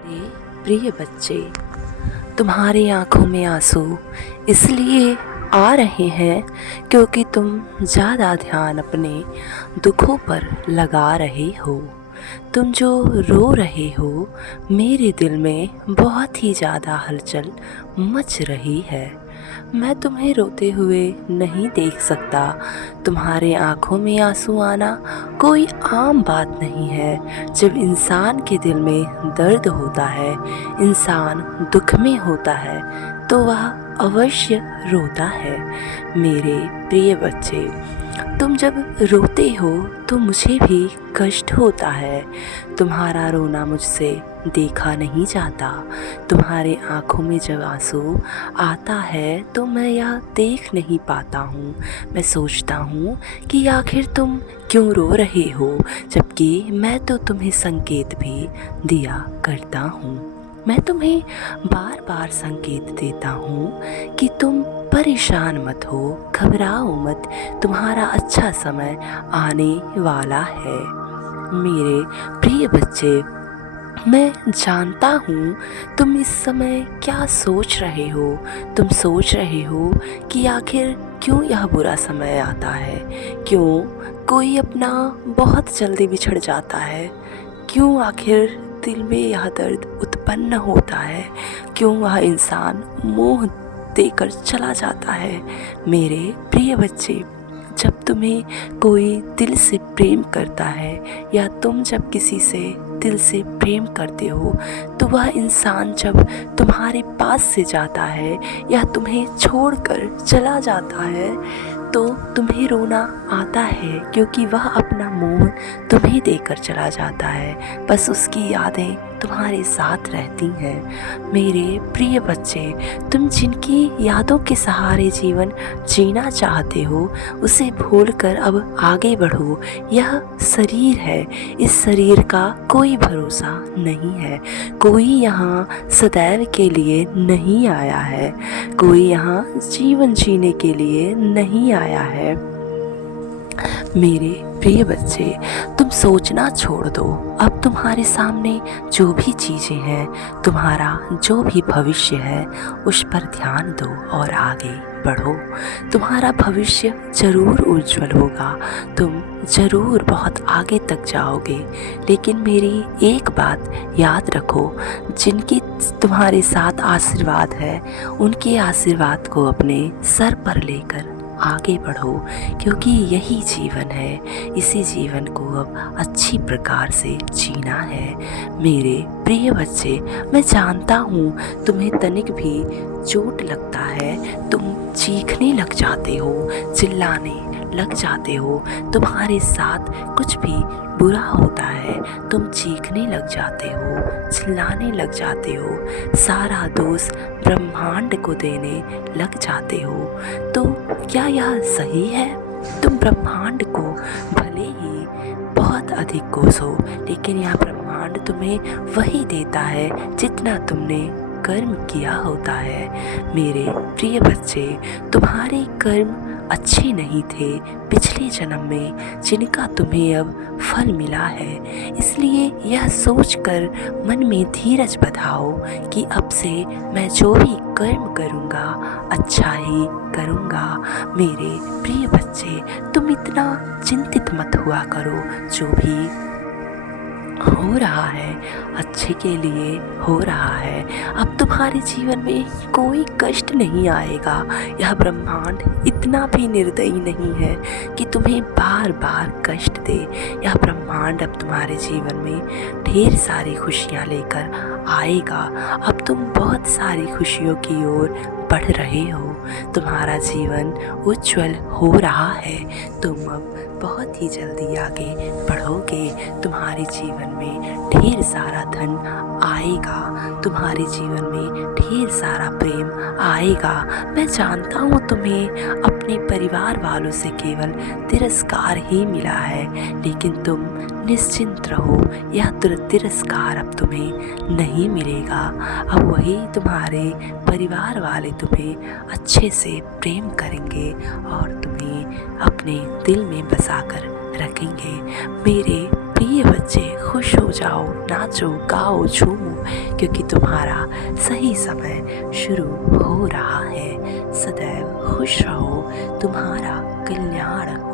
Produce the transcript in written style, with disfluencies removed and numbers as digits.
मेरे प्रिय बच्चे, तुम्हारी आंखों में आंसू इसलिए आ रहे हैं क्योंकि तुम ज़्यादा ध्यान अपने दुखों पर लगा रहे हो। तुम जो रो रहे हो, मेरे दिल में बहुत ही ज़्यादा हलचल मच रही है। मैं तुम्हें रोते हुए नहीं देख सकता। तुम्हारे आंखों में आंसू आना कोई आम बात नहीं है। जब इंसान के दिल में दर्द होता है, इंसान दुख में होता है, तो वह अवश्य रोता है। मेरे प्रिय बच्चे, तुम जब रोते हो तो मुझे भी कष्ट होता है। तुम्हारा रोना मुझसे देखा नहीं जाता। तुम्हारे आंखों में जब आंसू आता है तो मैं यह देख नहीं पाता हूँ। मैं सोचता हूँ कि आखिर तुम क्यों रो रहे हो, जबकि मैं तो तुम्हें संकेत भी दिया करता हूँ। मैं तुम्हें बार बार संकेत देता हूँ कि तुम परेशान मत हो, घबराओ मत, तुम्हारा अच्छा समय आने वाला है। मेरे प्रिय बच्चे, मैं जानता हूँ तुम इस समय क्या सोच रहे हो। तुम सोच रहे हो कि आखिर क्यों यह बुरा समय आता है, क्यों कोई अपना बहुत जल्दी बिछड़ जाता है, क्यों आखिर दिल में यह दर्द उत्पन्न होता है, क्यों वह इंसान मोह देकर चला जाता है। मेरे प्रिय बच्चे, जब तुम्हें कोई दिल से प्रेम करता है या तुम जब किसी से दिल से प्रेम करते हो, तो वह इंसान जब तुम्हारे पास से जाता है या तुम्हें छोड़कर चला जाता है तो तुम्हें रोना आता है, क्योंकि वह अपना मोह तुम्हें देकर चला जाता है। बस उसकी यादें तुम्हारे साथ रहती हैं। मेरे प्रिय बच्चे, तुम जिनकी यादों के सहारे जीवन जीना चाहते हो, उसे भूलकर अब आगे बढ़ो। यह शरीर है, इस शरीर का कोई भरोसा नहीं है। कोई यहाँ सदैव के लिए नहीं आया है, कोई यहाँ जीवन जीने के लिए नहीं आया है। मेरे प्रिय बच्चे, तुम सोचना छोड़ दो। अब तुम्हारे सामने जो भी चीज़ें हैं, तुम्हारा जो भी भविष्य है, उस पर ध्यान दो और आगे बढ़ो। तुम्हारा भविष्य जरूर उज्जवल होगा, तुम ज़रूर बहुत आगे तक जाओगे। लेकिन मेरी एक बात याद रखो, जिनकी तुम्हारे साथ आशीर्वाद है, उनके आशीर्वाद को अपने सर पर लेकर आगे बढ़ो, क्योंकि यही जीवन है। इसी जीवन को अब अच्छी प्रकार से जीना है। मेरे प्रिय बच्चे, मैं जानता हूँ तुम्हें तनिक भी चोट लगता है, तुम चीखने लग जाते हो, चिल्लाने लग जाते हो। तुम्हारे साथ कुछ भी बुरा होता है, तुम चीखने लग जाते हो, चिल्लाने लग जाते हो, सारा दोष ब्रह्मांड को देने लग जाते हो। तो क्या यह सही है? तुम ब्रह्मांड को भले ही बहुत अधिक कोसो, लेकिन यह ब्रह्मांड तुम्हें वही देता है जितना तुमने कर्म किया होता है। मेरे प्रिय बच्चे, तुम्हारे कर्म अच्छे नहीं थे पिछले जन्म में, जिनका तुम्हें अब फल मिला है। इसलिए यह सोचकर मन में धीरज बधाओ कि अब से मैं जो भी कर्म करूँगा, अच्छा ही करूँगा। मेरे प्रिय बच्चे, तुम इतना चिंतित मत हुआ करो। जो भी हो रहा है अच्छे के लिए हो रहा है। अब तुम्हारे जीवन में कोई कष्ट नहीं आएगा। यह ब्रह्मांड इतना भी निर्दयी नहीं है कि तुम्हें बार बार कष्ट दे। यह ब्रह्मांड अब तुम्हारे जीवन में ढेर सारी खुशियाँ लेकर आएगा। अब तुम बहुत सारी खुशियों की ओर बढ़ रहे हो। तुम्हारा जीवन उज्जवल हो रहा है। तुम अब बहुत ही जल्दी आगे बढ़ोगे। तुम्हारे जीवन में ढेर सारा धन आएगा, तुम्हारे जीवन में ढेर सारा प्रेम आएगा। मैं जानता हूँ तुम्हें अपने परिवार वालों से केवल तिरस्कार ही मिला है, लेकिन तुम निश्चिंत रहो, यह तिरस्कार अब तुम्हें नहीं मिलेगा। अब वही तुम्हारे परिवार वाले तुम्हें अच्छे से प्रेम करेंगे और तुम्हें अपने दिल में बसाकर रखेंगे। मेरे प्रिय बच्चे खुश हो जाओ, नाचो गाओ झूमो, क्योंकि तुम्हारा सही समय शुरू हो रहा है। सदैव खुश रहो, तुम्हारा कल्याण